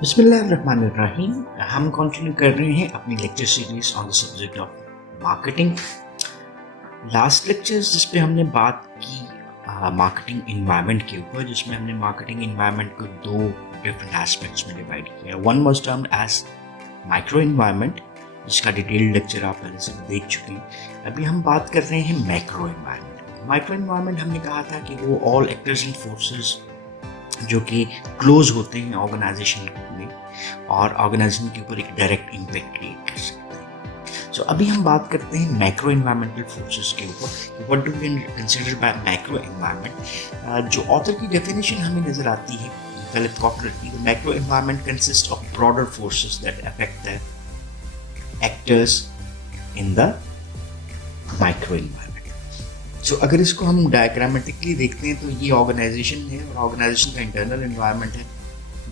बिस्मिल्लाहिर्रहमानिर्रहीम। हम कंटिन्यू कर रहे हैं अपनी lecture series on the subject of marketing. Last lectures जिस पे हमने बात की मार्केटिंग इन्वायरमेंट के ऊपर, जिसमें हमने मार्केटिंग इन्वायरमेंट को दो डिफरेंट एस्पेक्ट्स में डिवाइड किया। One was termed as micro environment, जिसका डिटेल्ड लेक्चर आप पहले से देख चुके हैं। अभी हम बात कर रहे हैं मैक्रो इन्वायरमेंट। माइक्रो इन्वायरमेंट हमने कहा था कि वो ऑल एक्टर्स एंड फोर्सेस जो कि क्लोज होते हैं ऑर्गेनाइजेशन में और ऑर्गेनाइजेशन के ऊपर एक डायरेक्ट इम्पैक्ट क्रिएट कर सकते हैं। सो अभी हम बात करते हैं मैक्रो इन्वायरमेंटल फोर्सेस के ऊपर। What do we consider by macro environment? जो ऑथर की डेफिनेशन हमें नजर आती है फिलिप कॉटलर की, macro environment consist of broader forces that affect the actors in the micro environment. So अगर इसको हम डायग्रामेटिकली देखते हैं तो ये ऑर्गेनाइजेशन है और ऑर्गेनाइजेशन का इंटरनल एनवायरनमेंट है।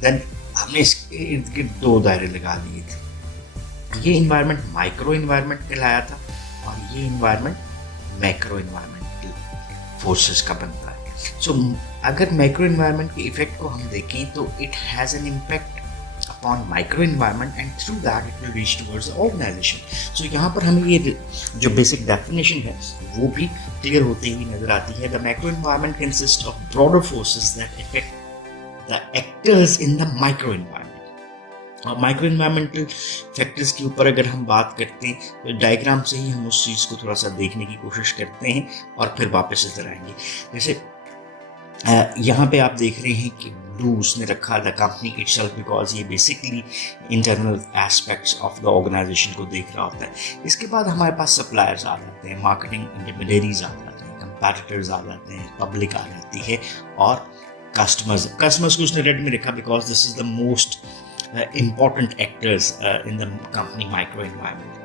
देन हमने इसके इर्द गिर्द दो दायरे लगा लिए थे। ये इन्वायरमेंट माइक्रो इन्वायरमेंट कहलाया था और ये इन्वायरमेंट मैक्रो इन्वायरमेंटल फोर्सेस का बनता है। सो अगर मैक्रो इन्वायरमेंट के इफेक्ट को हम देखें तो it has an impact upon micro environment and through that it will reach towards the organization. So यहाँ पर हमें ये जो basic definition है वो भी clear होती हुई नजर आती है। The macro environment consists of broader forces that affect the actors in the micro environment. और माइक्रो इन्वायरमेंटल फैक्टर्स के ऊपर अगर हम बात करते हैं तो डायग्राम से ही हम उस चीज़ को थोड़ा सा देखने की कोशिश करते हैं और फिर वापस इधर आएंगे। जैसे यहाँ पे आप देख रहे हैं कि ब्लू उसने रखा द कंपनी इटसेल्फ, बिकॉज ये basically internal aspects of the organization को देख रहा होता है। इसके बाद हमारे पास सप्लायर्स आ जाते हैं, मार्केटिंग इंटरमीडियरीज आ जाते हैं, कंपैटिटर्स आ जाते हैं, पब्लिक आ जाती है और कस्टमर्स को उसने रेड में रखा because this is the most important actors in the company micro environment.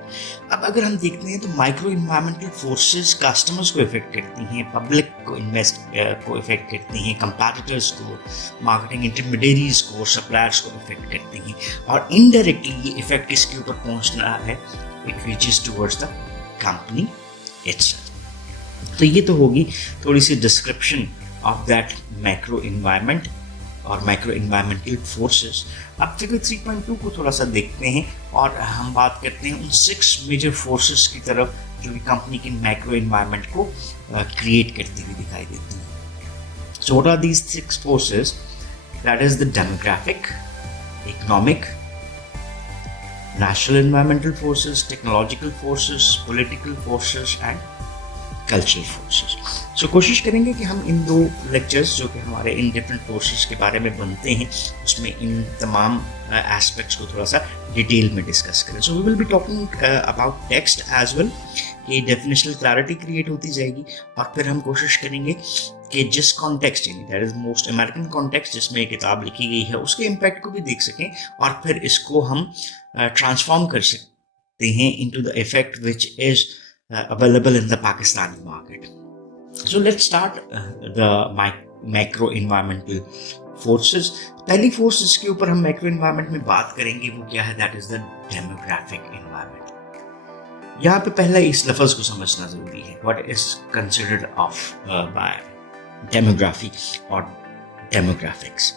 अब अगर हम देखते हैं तो माइक्रो इन्वायरमेंटल फोर्सेस कस्टमर्स को इफेक्ट करती हैं, पब्लिक को इन्वेस्ट को इफेक्ट करती हैं, कंपैटिटर्स को, मार्केटिंग इंटरमीडियरीज को, सप्लायर्स को इफेक्ट करती हैं और इनडायरेक्टली ये इफेक्ट इसके ऊपर पहुंचना है, it reaches towards the company itself. तो ये तो होगी थोड़ी सी description of that macro environment और माइक्रो इन्वायरमेंटल फोर्सेस। अब फिगर 3.2 को थोड़ा सा देखते हैं और हम बात करते हैं उन 6 मेजर फोर्सेस की तरफ जो कि कंपनी के मैक्रो इन्वायरमेंट को क्रिएट करती हुई दिखाई देती हैं। So what are these 6 forces? That is the demographic, economic, national environmental forces, technological forces, political forces and cultural forces. So कोशिश करेंगे कि हम इन दो लेक्चर्स जो कि हमारे इन डिफरेंट फोर्सेस के बारे में बनते हैं उसमें इन तमाम एस्पेक्ट्स को थोड़ा सा डिटेल में डिस्कस करें। So we will be talking about text as well, कि डेफिनेशनल क्लैरिटी क्रिएट होती जाएगी और फिर हम कोशिश करेंगे कि जिस कॉन्टेक्स्ट यानी that is most American context जिसमें ये किताब लिखी गई है उसके इम्पैक्ट को भी देख सकें और फिर इसको हम ट्रांसफॉर्म कर सकते हैं into the effect which is available in the Pakistani market. So let's start the macro environmental forces. पहली forces के ऊपर हम macro environment में बात करेंगे वो क्या है? That is the demographic environment. यहाँ पे पहला इस लफ्ज़ को समझना जरूरी है. What is considered of by demography or demographics?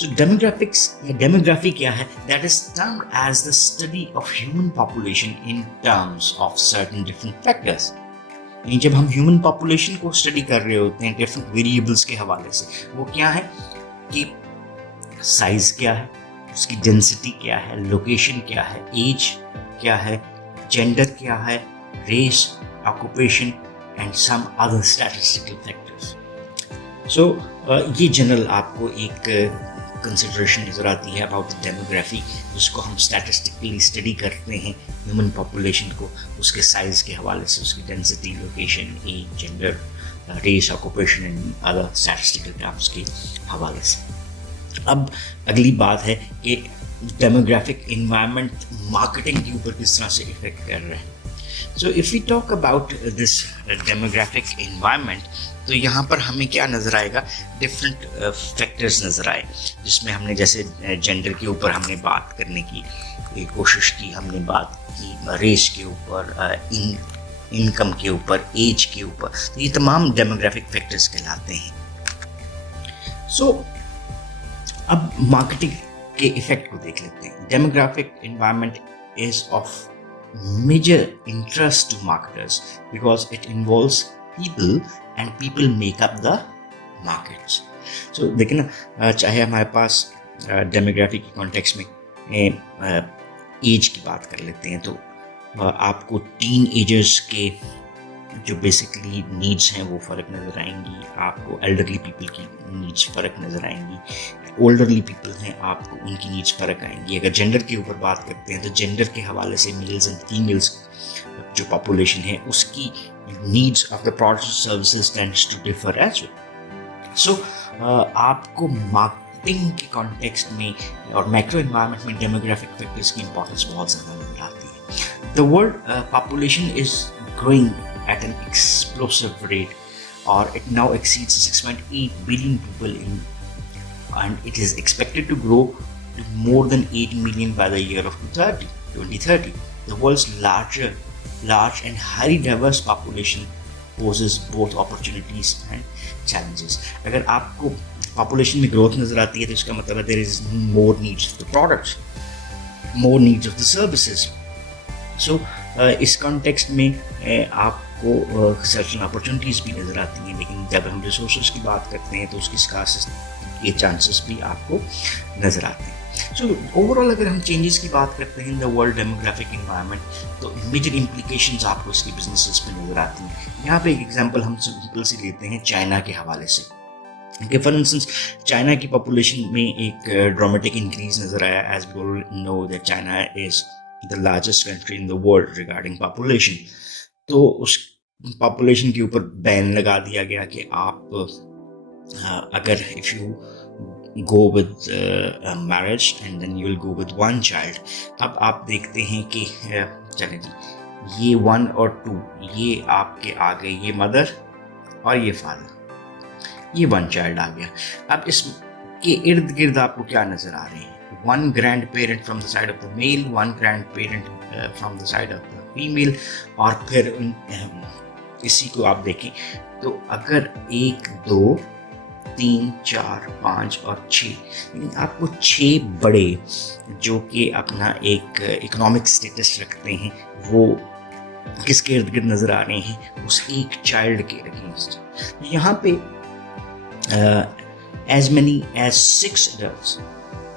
So demography क्या है? That is termed as the study of human population in terms of certain different factors. यानी जब हम human population को study कर रहे होते हैं different variables के हवाले से, वो क्या है कि size क्या है, उसकी density क्या है, location क्या है, age क्या है, gender क्या है, race, occupation and some other statistical factors. So ये जनरल आपको एक कंसिडरेशन नज़र आती है अबाउट द डेमोग्राफी, जिसको हम स्टैटिस्टिकली स्टडी करते हैं ह्यूमन पॉपुलेशन को उसके साइज़ के हवाले से, उसकी density, location, age, gender, race, occupation and other statistical terms के हवाले से। अब अगली बात है कि डेमोग्राफिक इन्वायरमेंट मार्केटिंग के ऊपर किस तरह से इफेक्ट कर रहा है। So if we talk about this demographic environment तो यहाँ पर हमें क्या नज़र आएगा? डिफरेंट फैक्टर्स नज़र आए, जिसमें हमने जैसे जेंडर के ऊपर हमने बात करने की कोशिश की, हमने बात की रेस के ऊपर, इनकम के ऊपर, एज के ऊपर, तो ये तमाम डेमोग्राफिक फैक्टर्स कहलाते हैं। सो अब मार्केटिंग के इफेक्ट को देख लेते हैं. Demographic environment is of major interest to marketers because it involves people and people make up the markets. So देखिए ना, चाहे हमारे पास डेमोग्राफी के कॉन्टेक्स्ट में एज की बात कर लेते हैं, तो आपको टीन एजर्स के जो बेसिकली नीड्स हैं वो फ़र्क नज़र आएंगी, आपको एल्डरली पीपल की नीड्स फ़र्क नज़र आएंगी, ओल्डरली पीपल हैं आपको उनकी नीड्स फ़र्क आएंगी. अगर जेंडर के ऊपर बात करते हैं तो जेंडर के हवाले से मेल्स एंड फीमेल्स जो पॉपुलेशन है उसकी needs of the products services tends to differ as well. So आपको मार्केटिंग के कॉन्टेक्स्ट में और मैक्रो एनवायरनमेंट में डेमोग्राफिक फैक्टर्स की इंपॉर्टेंस बहुत ज़्यादा नज़र आती है. The world population is growing at an explosive rate, or it now exceeds 6.8 billion people and it is expected to grow to more than 8 million by the year of 2030. The world's large and highly diverse population poses both opportunities and challenges. अगर आपको population में growth नजर आती है तो इसका मतलब है there is more needs of the products, more needs of the services. So इस कॉन्टेक्स्ट में आपको सर्टेन अपॉर्चुनिटीज़ भी नज़र आती हैं, लेकिन जब हम रिसोर्सेज की बात करते हैं तो उसकी स्कार्सिटी के चांसेस भी आपको नज़र आते हैं. सो ओवरऑल अगर हम चेंजेस की बात करते हैं in the world demographic environment, तो मेजर इम्प्लीकेशंस आपको इसकी बिजनेसेस में नज़र आती हैं. यहाँ पे एक एग्जांपल हम सिंपल से लेते हैं चाइना के हवाले से. Okay, फॉर इंस्टेंस चाइना की पॉपुलेशन में एक ड्रामेटिक इंक्रीज नज़र आया. As we all know that China is the largest country in the world regarding population. तो उस population के ऊपर बैन लगा दिया गया कि आप अगर if you go with marriage and then you will go with one child, अब आप देखते हैं कि चले जी ये 1 और 2 ये आपके आ गए, ये मदर और ये फादर, ये 1 child आ गया. अब इसके इर्द गिर्द आपको क्या नज़र आ रहे हैं? One grandparent from the side of the male, one grandparent from the side of the female, और फिर इसी को आप देखें तो अगर 1, 2, 3, 4, 5 और 6, आपको 6 बड़े जो कि अपना एक इकोनॉमिक स्टेटस रखते हैं वो किसके इर्द गिर्द नज़र आ रहे हैं? उस एक चाइल्ड के अगेंस्ट. यहाँ पे as many as 6 adults,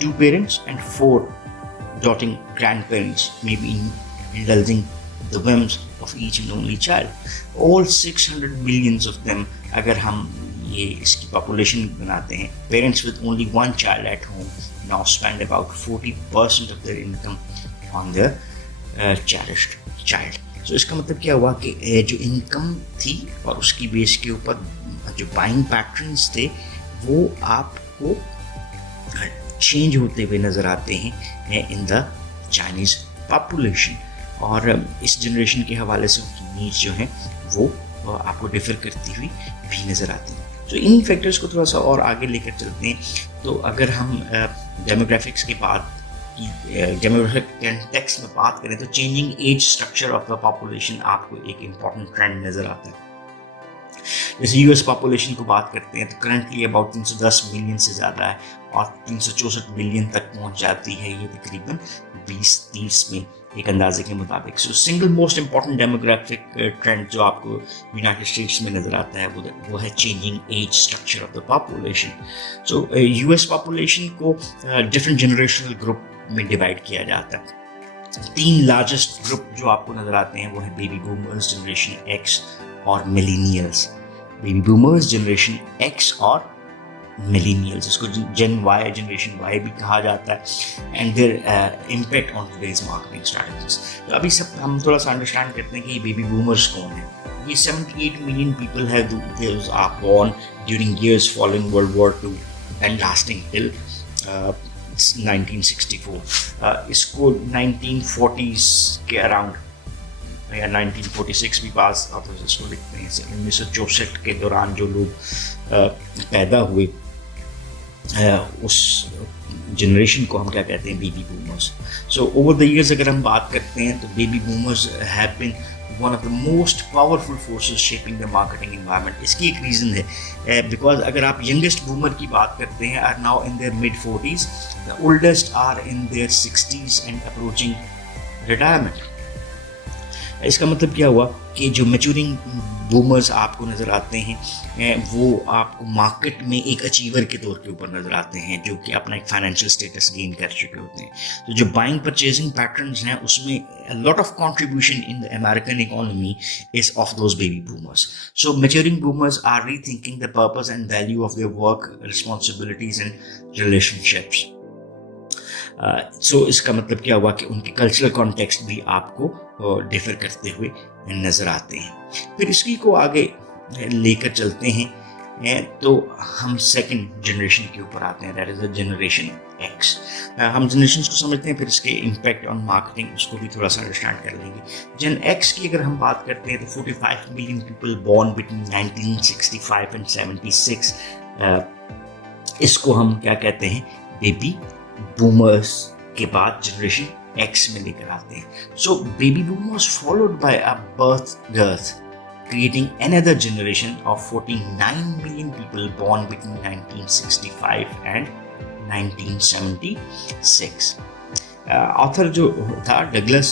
2 parents and 4 doting grandparents may be indulging the whims of each and only child. All 600 millions of them, अगर हम ये इसकी population बनाते हैं, parents with only 1 child at home now spend about 40% of their income on their cherished child. So इसका मतलब क्या हुआ कि जो इनकम थी और उसकी बेस के ऊपर जो बाइंग पैटर्न्स थे वो आपको चेंज होते हुए नज़र आते हैं इन द चाइनीज़ पॉपुलेशन. और इस जनरेशन के हवाले से उनकी नीड्स जो हैं वो आपको डिफ़र करती हुई भी नज़र आती हैं. तो इन फैक्टर्स को थोड़ा सा और आगे लेकर चलते हैं. तो अगर हम डेमोग्राफिक्स के बाद डेमोग्राफिक कॉन्टेक्स्ट में बात करें तो changing age structure of the population आपको एक इम्पॉर्टेंट ट्रेंड नज़र आता है. जैसे यूएस पॉपुलेशन को बात करते हैं तो करंटली अबाउट 310 मिलियन से ज़्यादा है और 364 मिलियन तक पहुंच जाती है ये तकरीबन 2030 में एक अंदाजे के मुताबिक. सो single most important demographic trend जो आपको यूनाइटेड स्टेट्स में नज़र आता है वो है changing age structure of the population. So US population को डिफरेंट जनरेशनल ग्रुप में डिवाइड किया जाता है. 3 लार्जेस्ट ग्रुप जो आपको नज़र आते हैं वो है बेबी बूमर्स, जनरेशन एक्स और millennials. Baby boomers, generation x और मिलेनियल्स, इसको जेन वाई, जनरेशन वाई भी कहा जाता है. And there impact on today's marketing strategies. तो अभी सब हम थोड़ा सा अंडरस्टैंड करते हैं कि ये बेबी बूमर्स कौन है. ये 78 मिलियन पीपल है those are born during years following World War II and lasting till 1964. इसको 1940s के अराउंड या 1946 भी पास आप इसको लिखते हैं. 1964 के दौरान जो लोग पैदा हुए उस जनरेशन को हम क्या कहते हैं, baby boomers. So over the years अगर हम बात करते हैं तो baby boomers have been one of the most powerful forces shaping the marketing environment. इसकी एक रीज़न है बिकॉज अगर आप यंगेस्ट बूमर की बात करते हैं are now in their mid 40s, the oldest are in their 60s and approaching retirement. इसका मतलब क्या हुआ कि जो मैच्योरिंग बूमर्स आपको नज़र आते हैं वो आपको मार्केट में एक अचीवर के तौर के ऊपर नज़र आते हैं, जो कि अपना एक फाइनेंशियल स्टेटस गेन कर चुके होते हैं. तो जो बाइंग परचेजिंग पैटर्न्स हैं उसमें lot of contribution in the American economy is of those baby boomers. So maturing boomers are rethinking the purpose and value of their work, responsibilities and relationships. So इसका मतलब क्या हुआ कि उनके cultural context भी आपको डिफर करते हुए नज़र आते हैं. फिर इसी को आगे लेकर चलते हैं तो हम सेकंड जनरेशन के ऊपर आते हैं, that is the generation x. हम जनरेशन को समझते हैं, फिर इसके इम्पैक्ट ऑन मार्केटिंग उसको भी थोड़ा सा अंडरस्टैंड कर लेंगे. जन एक्स की अगर हम बात करते हैं तो 45 million people born between 1965 and 76, इसको हम क्या कहते हैं, बेबी बूमर्स के बाद जनरेशन एक्स में लेकर आते हैं. So baby boomers followed by a birth dearth, creating another generation of 49 million people born between 1965 and 1976. Author जो था डगलस,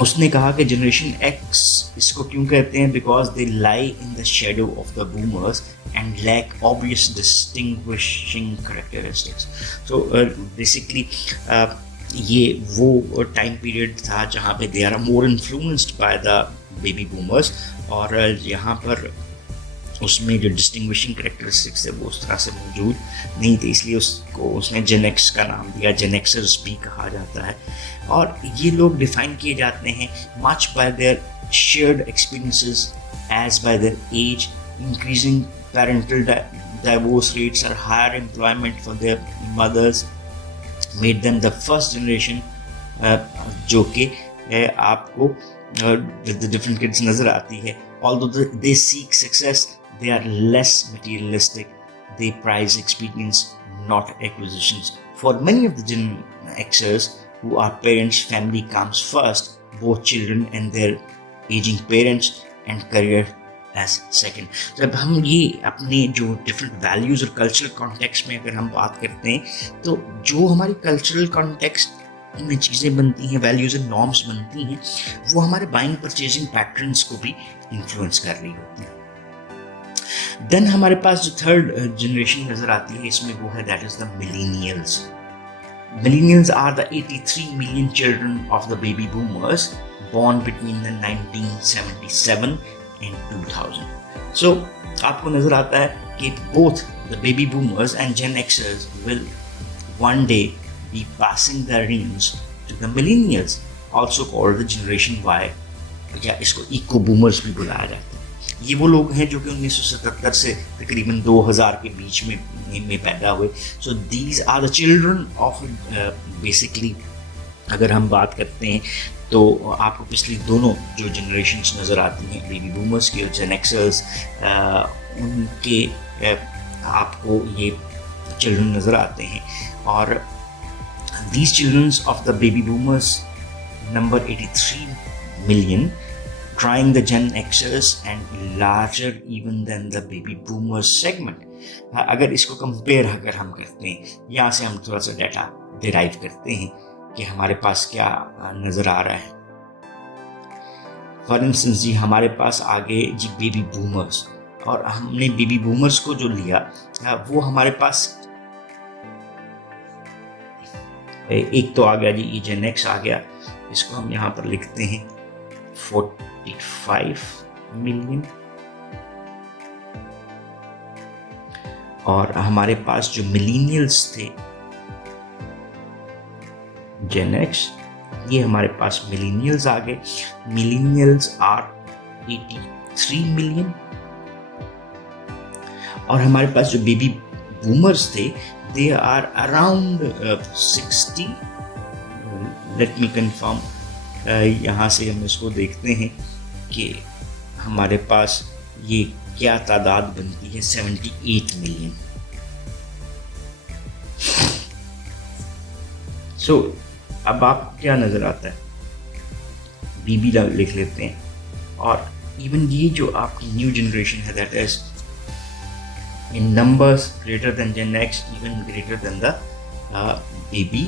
उसने कहा कि जनरेशन एक्स इसको क्यों कहते हैं, because they lie in the shadow of the boomers and lack obvious distinguishing characteristics. So basically ये वो टाइम पीरियड था जहाँ पे they are more influenced by the baby boomers, और यहाँ पर उसमें जो डिस्टिंग्विशिंग करेक्टरिस्टिक्स है वो उस तरह से मौजूद नहीं थे, इसलिए उसको उसने जेन एक्स का नाम दिया. जेन एक्सर्स भी कहा जाता है, और ये लोग डिफाइन किए जाते हैं much by their shared experiences as by their age, increasing parental divorce rates or higher employment for their mothers made them the first generation जो कि आपको with the different kids नज़र आती है. Although they seek success, they are less materialistic. They prize experience, not acquisitions. For many of the Gen Xers who are parents, family comes first, both children and their aging parents, and career as second. जब हम ये अपने जो different values और cultural context में अगर हम बात करते हैं, तो जो हमारी cultural context में चीज़ें बनती हैं, वैल्यूज़ एंड नॉर्म्स बनती हैं, वो हमारे बाइंग परचेजिंग पैटर्न्स को भी इन्फ्लुएंस कर रही होती हैं. देन हमारे पास जो थर्ड जनरेशन नज़र आती है इसमें वो है that is the millennials. Millennials are the 83 million children of the baby boomers born between the 1977 and 2000. So आपको नज़र आता है कि both the baby boomers and Gen Xers will one day be passing the reins to the millennials, also called the generation Y, या इसको eco boomers भी बुलाया जाता है. ये वो लोग हैं जो कि 1977 से तकरीबन 2000 के बीच में पैदा हुए. So these are the children of basically अगर हम बात करते हैं तो आपको पिछली दोनों जो जनरेशन्स नज़र आती हैं, बेबी बूमर्स की और जेन एक्सर्स, उनके आपको ये चिल्ड्रन नज़र आते हैं. और these children of the baby boomers number 83 million, trying the Gen Xers and larger even than the baby boomers segment. अगर इसको कंपेयर अगर हम करते हैं, यहाँ से हम थोड़ा सा डाटा डिराइव करते हैं कि हमारे पास क्या नज़र आ रहा है. फॉर इंस्टेंस जी हमारे पास आगे जी बेबी बूमर्स, और हमने बेबी बूमर्स को जो लिया वो हमारे पास एक तो आ गया जी ये जेन एक्स आ गया, इसको हम यहाँ पर लिखते हैं 45 मिलियन. और हमारे पास जो मिलीनियल्स थे जेन एक्स, ये हमारे पास मिलीनियल्स आ गए. Millennials are 83 million. और हमारे पास जो बेबी बूमर्स थे they are around 60. let me confirm. यहाँ से हम इसको देखते हैं कि हमारे पास ये क्या तादाद बनती है, 78 मिलियन. सो अब आप क्या नज़र आता है, बीबी लिख लेते हैं, और इवन ये जो आपकी न्यू जनरेशन है that is in numbers greater than Gen X, even greater than the baby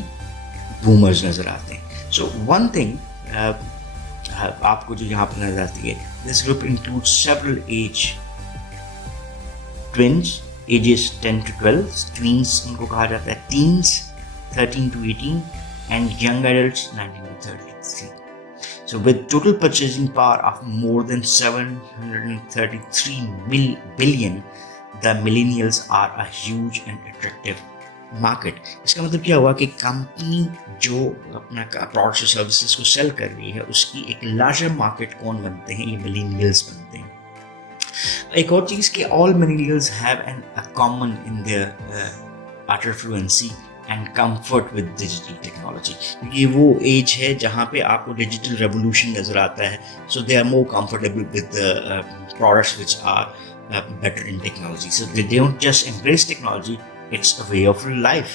boomers नज़र आते हैं. सो वन थिंग आपको जो यहाँ पर नज़र आती है, this group include several age tweens, ages 10 to 12, tweens उनको कहा जाता है, teens 13 to 18, and young adults 19 to 33. So with total purchasing power of more than 733 billion, the millennials are a huge and attractive market. इसका मतलब क्या हुआ कि company जो अपना प्रोडक्ट्स और सर्विसेज को सेल कर रही है उसकी एक लार्जर मार्केट कौन बनते हैं, ये मिलेनियल्स बनते हैं. एक और चीज़ कि all millennials have a common in their utter fluency and comfort with digital technology. ये वो एज है जहाँ पे आपको डिजिटल रेवोल्यूशन नज़र आता है. So they are more comfortable with products which are better in technology. So they don't just embrace technology, it's a way of life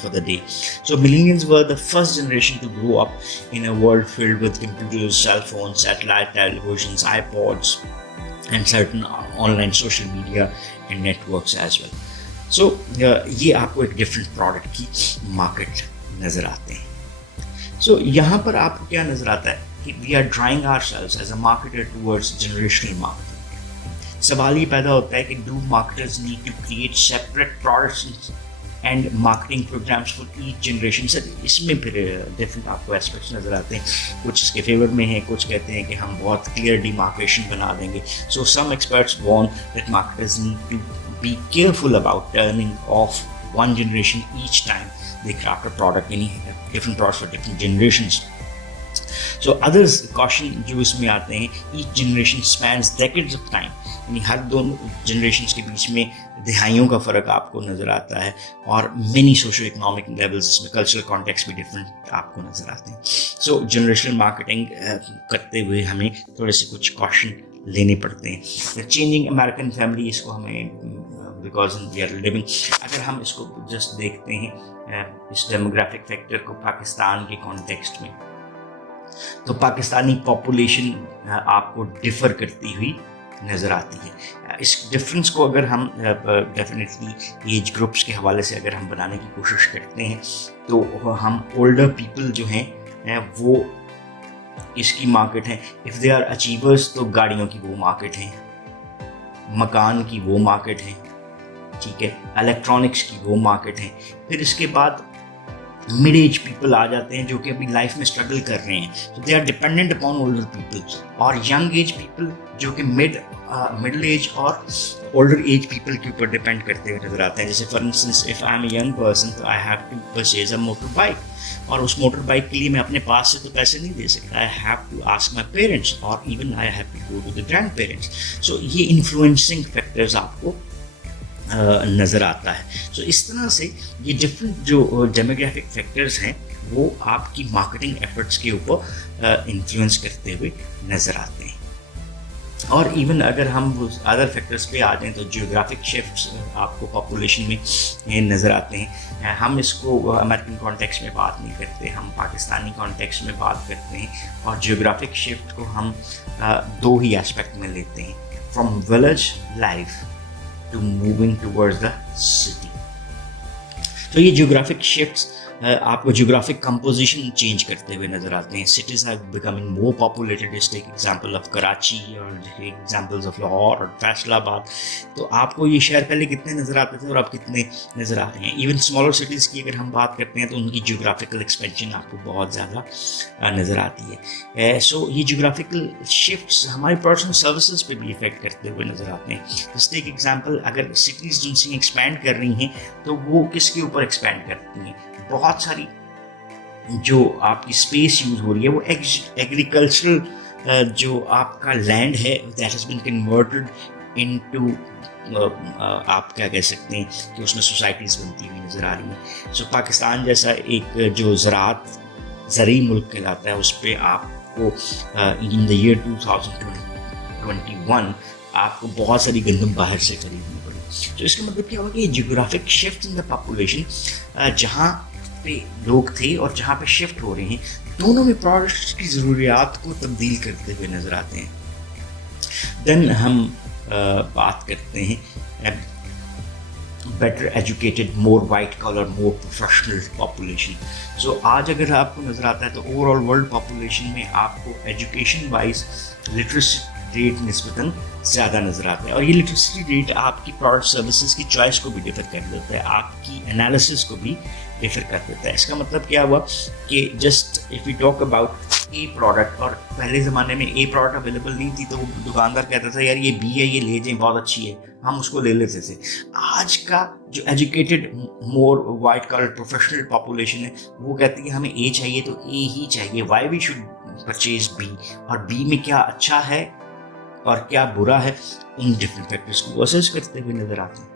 for the day. So millennials were the first generation to grow up in a world filled with computers, cell phones, satellite televisions, iPods, and certain online social media and networks as well. So ये आपको एक different product की market नज़र आते हैं. So यहाँ पर आपको क्या नज़र आता है कि we are drawing ourselves as a marketer towards generational marketing. सवाल ये पैदा होता है कि do marketers need to create separate products and marketing programs for each generation? Sir इसमें फिर डिफरेंट आपको एस्पेक्ट्स नज़र आते हैं. कुछ इसके फेवर में हैं, कुछ कहते हैं कि हम बहुत क्लियर डिमार्केशन बना देंगे. So some experts warn that marketers need to be careful about turning off one generation each time they craft a product, any different products for different generations. So others caution जो इसमें आते हैं, each generation spans decades of time, यानी हर दोनों generations के बीच में दिहाइयों का फ़र्क आपको नज़र आता है, और many socio economic levels, इसमें cultural context भी different आपको नज़र आते हैं. So generational marketing करते हुए हमें थोड़े से कुछ caution लेने पड़ते हैं. चेंजिंग अमेरिकन फैमिली, इसको हमें बिकॉज वी आर लिविंग, अगर हम इसको जस्ट देखते हैं इस डेमोग्राफिक फैक्टर को पाकिस्तान के कॉन्टेक्स्ट में, तो पाकिस्तानी पॉपुलेशन आपको डिफ़र करती हुई नज़र आती है. इस डिफरेंस को अगर हम डेफिनेटली एज ग्रुप्स के हवाले से अगर हम बनाने की कोशिश करते हैं, तो हम ओल्डर पीपल जो हैं वो इसकी मार्केट है. इफ़ दे आर अचीवर्स तो गाड़ियों की वो मार्केट है, मकान की वो मार्केट है, ठीक है, इलेक्ट्रॉनिक्स की वो मार्केट है. फिर इसके बाद मिड एज पीपल आ जाते हैं जो कि अपनी लाइफ में स्ट्रगल कर रहे हैं, तो they are dependent upon older people. और यंग एज पीपल जो कि मिडिल एज और ओल्डर एज पीपल के ऊपर डिपेंड करते हुए नजर आते हैं. जैसे for instance if I am a young person, तो I have to purchase a motor bike, और उस मोटर बाइक के लिए मैं अपने पास से तो पैसे नहीं दे सकता. I have to ask my parents, और even I have to go to the grandparents. So ये इन्फ्लुएंसिंग फैक्टर्स आपको नज़र आता है. सो इस तरह से ये डिफरेंट जो डेमोग्राफिक फैक्टर्स हैं वो आपकी मार्केटिंग एफर्ट्स के ऊपर इन्फ्लुएंस करते हुए नज़र आते हैं. और इवन अगर हम अदर फैक्टर्स पे आ जाएँ तो जियोग्राफिक शिफ्ट्स आपको पॉपुलेशन में नज़र आते हैं. हम इसको अमेरिकन कॉन्टेक्स्ट में बात नहीं करते, हम पाकिस्तानी कॉन्टेक्स्ट में बात करते हैं. और जियोग्राफिक शिफ्ट को हम दो ही एस्पेक्ट में लेते हैं, from village life to moving towards the city. तो ये जियोग्राफिक शिफ्ट्स आपको जियोग्राफिक कंपोजिशन चेंज करते हुए नज़र आते हैं. Cities have becoming more populated. Just take example of Karachi और एग्जांपल्स ऑफ लाहौर और फैसलाबाद. तो आपको ये शहर पहले कितने नज़र आते थे और अब कितने नज़र आ रहे हैं. इवन स्मॉलर सिटीज़ की अगर हम बात करते हैं तो उनकी जियोग्राफिकल एक्सपेंशन आपको बहुत ज़्यादा नज़र आती है. सो ये जियोग्राफिकल शिफ्ट्स हमारी पर्सनल सर्विसेज पे भी इफेक्ट करते हुए नज़र आते हैं. जस्ट टेक एग्जांपल, अगर सिटीज़ जिनसे एक्सपैंड कर रही हैं तो वो किसके ऊपर एक्सपैंड करती हैं. बहुत सारी जो आपकी स्पेस यूज़ हो रही है वो एग्रीकल्चरल जो आपका लैंड है that has been converted into आप क्या कह सकते हैं कि उसमें सोसाइटीज़ बनती हुई नज़र आ रही हैं. सो पाकिस्तान जैसा एक जो ज़राई मुल्क कहलाता है उस पर आपको इन द ईयर 2021 आपको बहुत सारी गंदम बाहर से खरीदनी पड़ी. तो इसका मतलब क्या होगा कि geographic shift in the population, जहाँ पे लोग थे और जहाँ पे शिफ्ट हो रहे हैं, दोनों में प्रोडक्ट्स की ज़रूरियात को तब्दील करते हुए नज़र आते हैं. देन हम बात करते हैं better educated, more white collar, more professional population. So आज अगर आपको नज़र आता है तो ओवरऑल वर्ल्ड पॉपुलेशन में आपको एजुकेशन वाइज लिटरेसी रेट निस्बतन ज़्यादा नज़र आता है, और ये लिटरेसी रेट आपकी प्रोडक्ट सर्विसेज की चॉइस को भी डिफर कर देता है, आपकी एनालिसिस को भी डिफर कर देता है. इसका मतलब क्या हुआ कि just if you talk about A product, और पहले ज़माने में ए प्रोडक्ट अवेलेबल नहीं थी तो वो दुकानदार कहता था यार ये बी है, ये ले जाएं, बहुत अच्छी है, हम उसको ले लेते थे. आज का जो educated more white collar professional population है वो कहती है हमें ए चाहिए तो ए ही चाहिए, why we should purchase B, और बी में क्या अच्छा है और क्या बुरा है, उन डिफरेंट फैक्टर्स को असेस करते हुए नज़र आते हैं.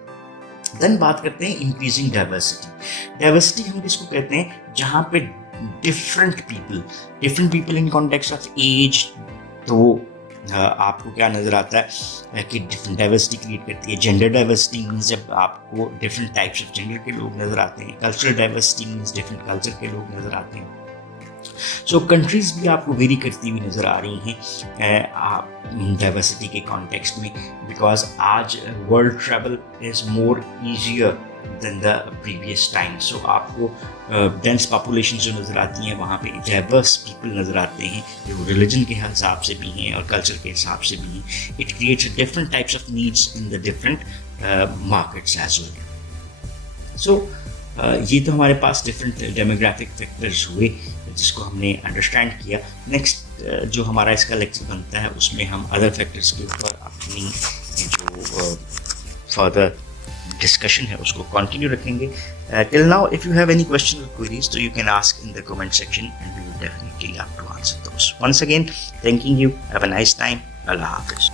देन बात करते हैं इंक्रीजिंग डाइवर्सिटी. डाइवर्सिटी हम किसको कहते हैं, जहाँ पे different people in context of age, तो आपको क्या नज़र आता है कि डिफरेंट डाइवर्सिटी क्रिएट करती है. जेंडर डाइवर्सिटी मीन्स जब आपको डिफरेंट टाइप्स ऑफ जेंडर के लोग नज़र आते हैं. Cultural diversity means different culture के लोग नज़र आते हैं. सो कंट्रीज़ भी आपको वेरी करती हुई नज़र आ रही हैं डाइवर्सिटी के कॉन्टेक्स्ट में, बिकॉज आज world travel is more easier than the previous time. So आपको डेंस पॉपुलेशन जो नज़र आती हैं वहाँ पे डाइवर्स पीपल नज़र आते हैं जो रिलीजन के हिसाब से भी हैं और कल्चर के हिसाब से भी हैं. It creates different types of needs in the different markets as well. So ये तो हमारे पास डिफरेंट डेमोग्राफिक फैक्टर्स हुए जिसको हमने अंडरस्टैंड किया. नेक्स्ट जो हमारा इसका लेक्चर बनता है उसमें हम अदर फैक्टर्स के ऊपर अपनी जो फर्दर डिस्कशन है उसको कंटिन्यू रखेंगे. Till now if you have any question और क्वेरीज तो you can ask in the comment section and we will definitely love to answer those. Once again thanking you, have a nice time, अल्लाह हाफिज.